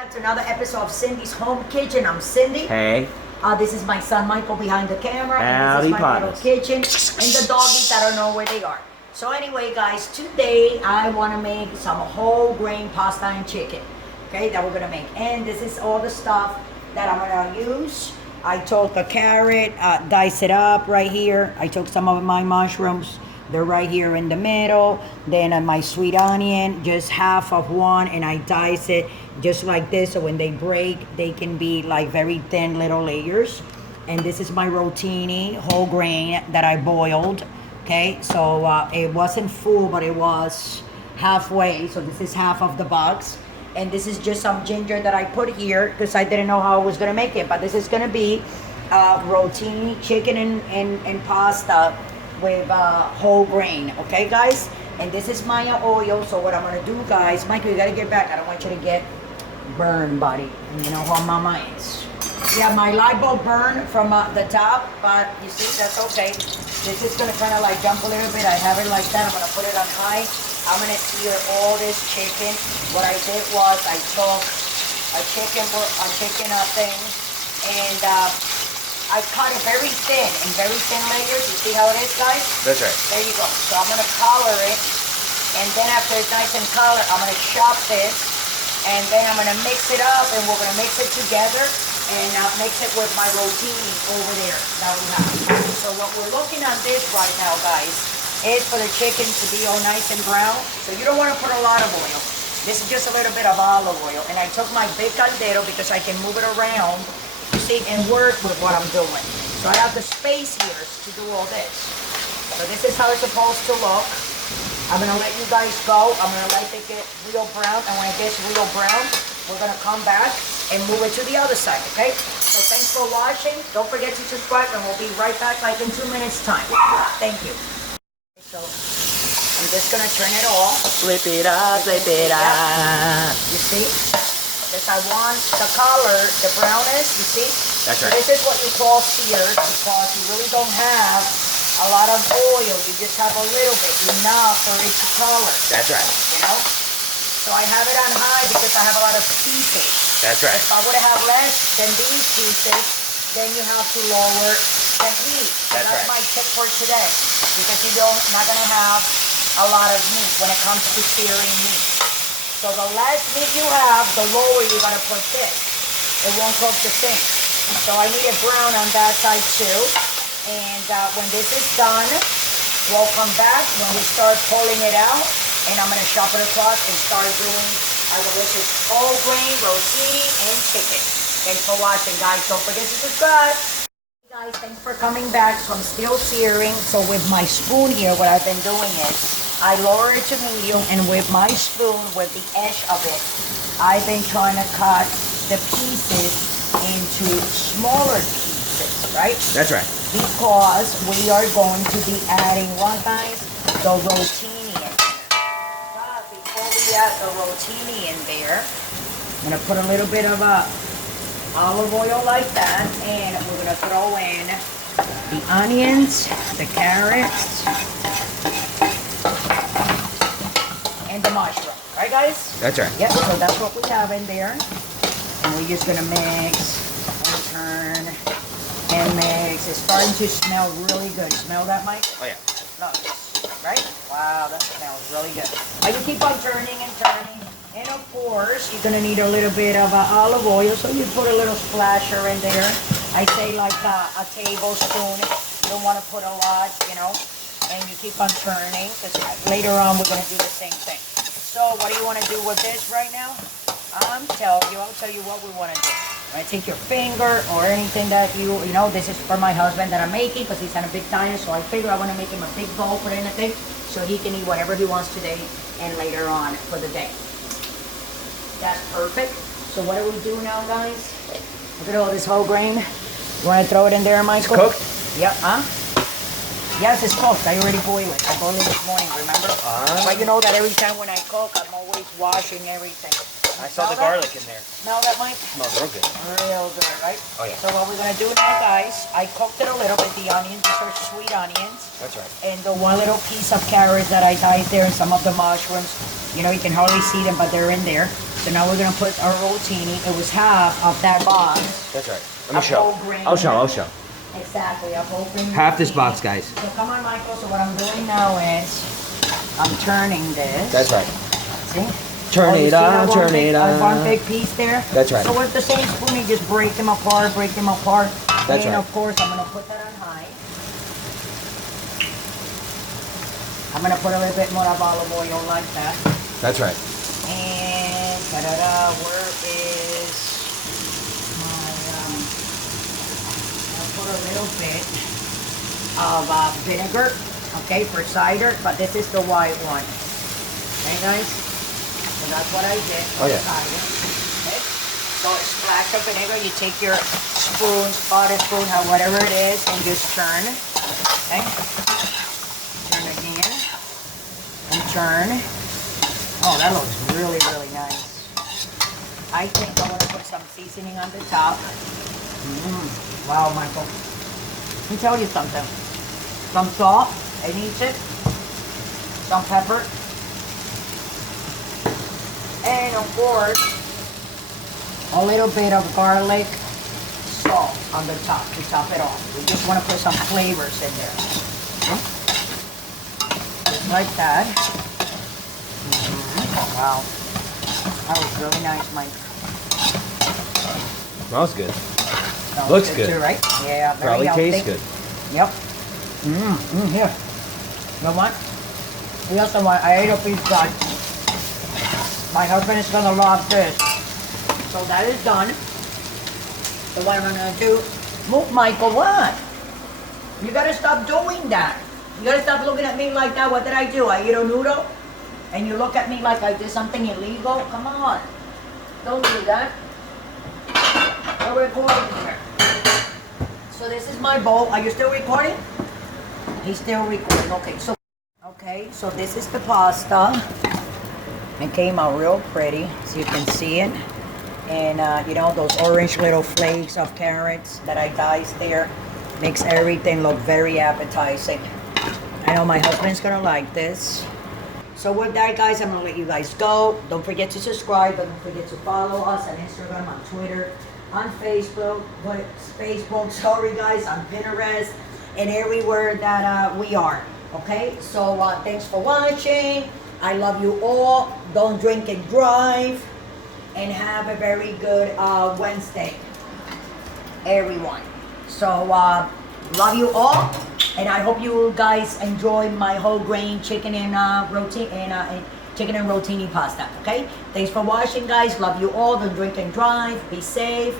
back to another episode of Cindy's Home Kitchen. I'm Cindy. Hey. This is my son Michael behind the camera. Howdy, and this is my partners. little kitchen. And the doggies, I don't know where they are. So anyway, guys, today I want to make some whole grain pasta and chicken. Okay, that we're going to make. And this is all the stuff that I'm going to use. I took a carrot, dice it up right here. I took some of my mushrooms. They're right here in the middle. Then my sweet onion, just half of one, and I dice it just like this, so when they break, they can be like very thin little layers. And this is my rotini, whole grain that I boiled. Okay, so it wasn't full, but it was halfway. So this is half of the box. And this is just some ginger that I put here because I didn't know how I was gonna make it. But this is gonna be rotini, chicken and pasta with whole grain, okay guys? And this is my oil. So what I'm gonna do, guys, Michael, you gotta get back. I don't want you to get burned, buddy. You know how mama is. Yeah, my light bulb burned from the top, but you see, that's okay. This is gonna kind of like jump a little bit. I have it like that. I'm gonna put it on high. I'm gonna sear all this chicken. What I did was I took a chicken thing, and I cut it very thin, in very thin layers. You see how it is, guys? That's right. There you go. So I'm gonna color it, and then after it's nice and colored, I'm gonna chop this, and then I'm gonna mix it up, and we're gonna mix it together, and mix it with my rotini over there that we have. So what we're looking at this right now, guys, is for the chicken to be all nice and brown. So you don't want to put a lot of oil. This is just a little bit of olive oil, and I took my big caldero because I can move it around, you see, and work with what I'm doing. So I have the space here to do all this. So this is how it's supposed to look. I'm gonna let you guys go. I'm gonna let it get real brown, and when it gets real brown, we're gonna come back and move it to the other side, okay? So thanks for watching. Don't forget to subscribe, and we'll be right back like in 2 minutes time. Thank you. So I'm just gonna turn it off. Flip it up, flip it up. You see? This I want the color, the brownness, you see? That's so right. This is what you call seared because you really don't have a lot of oil. You just have a little bit, enough for it to color. That's right. You know? So I have it on high because I have a lot of pieces. That's right. If I would have less than these pieces, then you have to lower the heat. So that's right. my tip for today, because you're not going to have a lot of meat when it comes to searing meat. So the less meat you have, the lower you got to put this. It won't cook the same. So I need it brown on that side too. And when this is done, we'll come back when we start pulling it out. And I'm going to chop it across and start doing our delicious whole grain rotini and chicken. Thanks for watching, guys. Don't forget to subscribe. Hey guys, thanks for coming back. So I'm still searing. So with my spoon here, what I've been doing is I lower it to medium, and with my spoon, with the edge of it, I've been trying to cut the pieces into smaller pieces, right? That's right. Because we are going to be adding what, guys? The rotini in there. But before we add the rotini in there, I'm going to put a little bit of olive oil like that, and we're going to throw in the onions, the carrots, and the mushroom. Right, guys? That's right. Yep, so that's what we have in there. And we're just going to mix and turn and mix. It's starting to smell really good. Smell that, Mike? Oh, yeah. Look, right? Wow, that smells really good. And you keep on turning and turning. And of course, you're going to need a little bit of olive oil, so you put a little splasher in there. I say like a tablespoon. You don't want to put a lot, you know. And you keep on turning, because later on we're going to do the same thing. So what do you want to do with this right now? I'll tell you what we want to do. Right, take your finger or anything that you know, this is for my husband that I'm making because he's on a big diet, so I figure I want to make him a big bowl for anything so he can eat whatever he wants today and later on for the day. That's perfect. So what do we do now, guys? Look at all this whole grain. You want to throw it in there, Michael? It's cooked? Yep, huh? Yes, it's cooked. I already boiled it. I boiled it this morning, remember? But you know that every time when I cook, I'm always washing everything. I saw the garlic in there. Smell that, Mike? Smells real good. Real good, right? Oh, yeah. So what we're going to do now, guys, I cooked it a little bit, the onions. These are sweet onions. That's right. And the one little piece of carrot that I diced there and some of the mushrooms. You know, you can hardly see them, but they're in there. So now we're gonna put our rotini. It was half of that box. That's right. Let me show. I'll show. Exactly, a whole grain. Half this rotini. box, guys. So come on, Michael. So what I'm doing now is I'm turning this. That's right. See? Turn it on, turn it One on. big piece there. That's right. So with the same spoon, you just break them apart, break them apart. That's and right. of course, I'm gonna put that on high. I'm gonna put a little bit more of olive oil like that. That's right. And ta-da-da, where is my, I'll put a little bit of vinegar, okay, for cider, but this is the white one. Okay, guys? So that's what I did for cider. Okay? So a splash of vinegar, you take your spoon, spotted spoon, or whatever it is, and just turn. Okay? Turn again. And turn. Oh, that looks really, really nice. I think I want to put some seasoning on the top. Wow, Michael. Let me tell you something. Some salt, it needs it. Some pepper. And of course, a little bit of garlic salt on the top to top it off. We just want to put some flavors in there. Just like that. Wow. That was really nice, Mike. Smells good. Smells Looks good. Too, right? Yeah, very Probably healthy. tastes good. Yep. Here. You know what? Here's the one. I ate a piece, guys. My husband is gonna love this. So that is done. So what I'm gonna do? Move, Michael. What? You gotta stop doing that. You gotta stop looking at me like that. What did I do? I eat a noodle, and you look at me like I did something illegal. Come on. Don't do that. We're recording here. So this is my bowl. Are you still recording? He's still recording. Okay, so this is the pasta. It came out real pretty, so you can see it. And you know, those orange little flakes of carrots that I diced there makes everything look very appetizing. I know my husband's gonna like this. So with that, guys, I'm gonna let you guys go. Don't forget to subscribe, but don't forget to follow us on Instagram, on Twitter, on Facebook, sorry guys, on Pinterest, and everywhere that we are. Okay, so thanks for watching. I love you all. Don't drink and drive. And have a very good Wednesday, everyone. So love you all, and I hope you guys enjoy my whole grain chicken and chicken and rotini pasta. Okay, thanks for watching, guys. Love you all. Don't drink and drive. Be safe.